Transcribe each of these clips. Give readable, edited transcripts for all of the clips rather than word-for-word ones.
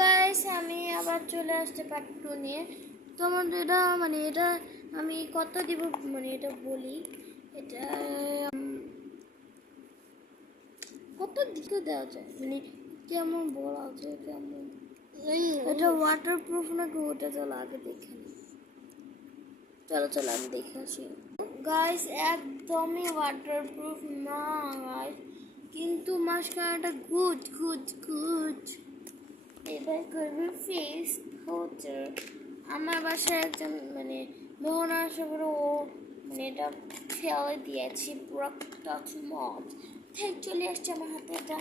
Guys আমি আবার চলে আসছে পার্ট 2 নিয়ে। তোমার এটা আমি কত দিব এটা বলি। এটা কত দিতে দেওয়া যায় কেমন বলা যায় কেমন এটা ওয়াটারপ্রুফ নাকি ওটা চলো আগে দেখে নিই। চলো আমি দেখে আসি। গাইস একদমই ওয়াটারপ্রুফ না গাইস, কিন্তু মাস্কারাটা গুড। এবার করবে ফেস ফটো। আমার বাসায় একজন মোহনা আসে করে ও এটা ফেলে দিয়েছি পুরো টাচ মপ ঠিক চলে আসছে আমার হাতে। এটা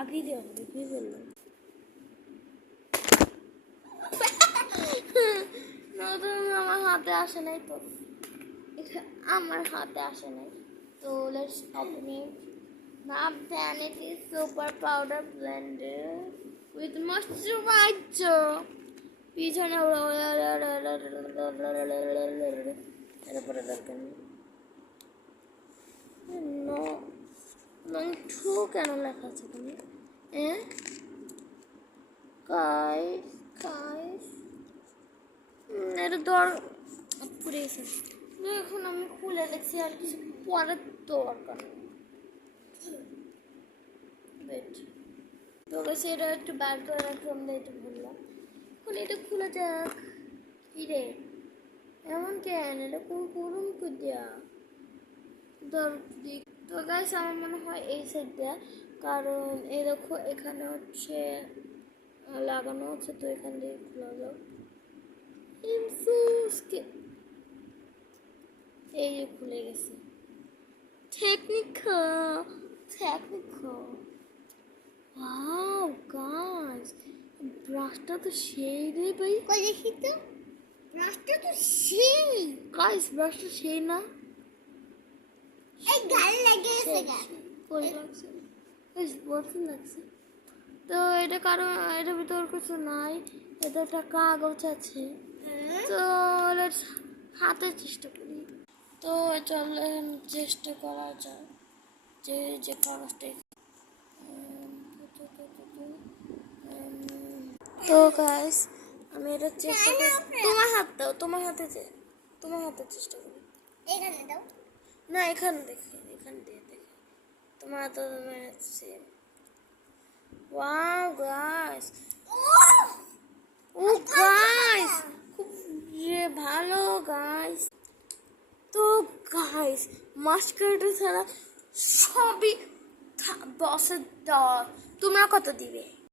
আগে দেওয়া হবে কি বললাম নতুন আমার হাতে আসে নাই তো, আমার হাতে আসে নাই তো let's open it. Now Vanity Super Powder Blender with moisturizer. পিছনে টু কেন লেখা আছে তুমি গাইস এটা দর পুড়ে গেছে। এখন আমি খুলে দেখছি আর কিছু পরের দরকার নেই। তো এটা একটু বার করে রাখলাম, এটা বললাম এখন এটা খুলে যাক। কি রে এমন কেন এটা করুন দেয়া তো গাইস আমার মনে হয় এই সাইড দেয়া, কারণ এই দেখো এখানে হচ্ছে লাগানো হচ্ছে তো এখান দিয়ে খোলা যাক। এই যে খুলে গেছে। টেকনিক্যাল ওয়াও গাইস ব্রাশটা তো সেই রে ভাই, কই দেখি তো ব্রাশটা তো সেই গাইস, ব্রাশটা সেই না এই গাল লাগেছে কই লাগছে গাইস বলতে লাগছে তো এটা, কারণ এটার ভিতর কিছু নাই, এটা একটা কাগজ আছে তো লেটস হাতে চেষ্টা করি। তো চলো চেষ্টা করা যায় যে কাগজটা। তো গাইস আমি এটা চেষ্টা করি, তোমার হাত দাও, তোমার হাতে চেষ্টা করি। এখানে দাও না, এখান দিয়ে দেখে তোমার হাতে সেম। ওয়াও গাইস, ও গাইস খুব ভালো গাইস। তো গাইস মাস্কারাটা ছাড়া সবই বসের দর। তোমরা কত দিবে?